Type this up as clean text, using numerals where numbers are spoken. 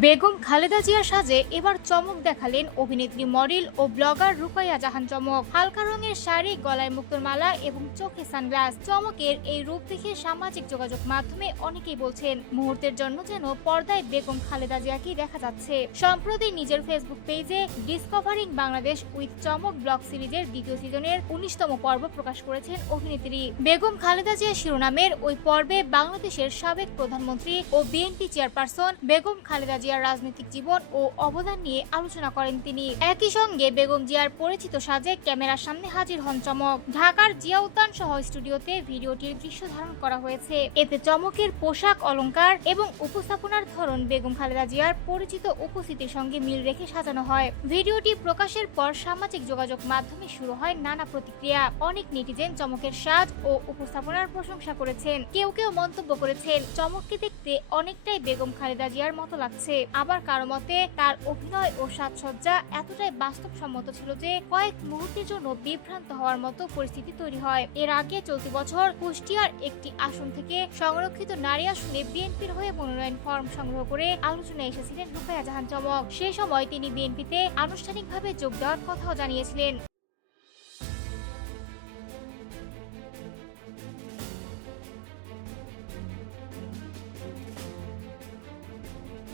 বেগম খালেদা জিয়ার সাজে এবার চমক দেখালেন অভিনেত্রী, মডেল ও ব্লগার রুকাইয়া জাহান চমক। হালকা রঙের শাড়ি, গলায় মুক্তোর মালা এবং চোখে সানগ্লাস। চমকের এই রূপ দেখে সামাজিক যোগাযোগ মাধ্যমে অনেকেই বলছেন মুহূর্তের জন্য যেন পর্দায় বেগম খালেদা জিয়াকেই দেখা যাচ্ছে। সম্প্রতি নিজের ফেসবুক পেজে ডিসকভারিং বাংলাদেশ উইথ চমক ব্লগ সিরিজের দ্বিতীয় সিজনের 19তম পর্ব প্রকাশ করেছেন অভিনেত্রী। বেগম খালেদা জিয়া শিরোনামের ওই পর্বে বাংলাদেশের সাবেক প্রধানমন্ত্রী ও বিএনপি চেয়ারপারসন বেগম খালেদা জিয়ার রাজনৈতিক জীবন ও অবদান নিয়ে আলোচনা করেন তিনি। একই সঙ্গে বেগম জিয়ার পরিচিত সাজে ক্যামেরার সামনে হাজির হন চমক। ঢাকার জিয়া উদ্যান সহ স্টুডিওতে ভিডিওটির দৃশ্য ধারণ করা হয়েছে। এতে চমকের পোশাক, অলংকার এবং উপস্থাপনার ধরন বেগম খালেদা জিয়ার পরিচিত উপস্থিতির সঙ্গে মিল রেখে সাজানো হয়। ভিডিওটি প্রকাশের পর সামাজিক যোগাযোগ মাধ্যমে শুরু হয় নানা প্রতিক্রিয়া। অনেক নেটিজেন চমকের সাজ ও উপস্থাপনার প্রশংসা করেছেন। কেউ কেউ মন্তব্য করেছেন, চমককে দেখতে অনেকটাই বেগম খালেদা জিয়ার মতো লাগছে। আবার কারো মতে তার অভিনয় ও সাজসজ্জা এতটাই বাস্তবসম্মত ছিল যে কয়েক মুহূর্তের জন্য বিভ্রান্ত হওয়ার মতো পরিস্থিতি তৈরি হয়। এর আগে চলতি বছর কুষ্টিয়ার একটি আসন থেকে সংরক্ষিত নারী আসনে বিএনপির হয়ে মনোনয়ন ফর্ম সংগ্রহ করে আলোচনায় এসেছিলেন রুকাইয়া জাহান চমক। সে সময় তিনি বিএনপিতে আনুষ্ঠানিকভাবে যোগ দেওয়ার কথাও জানিয়েছিলেন।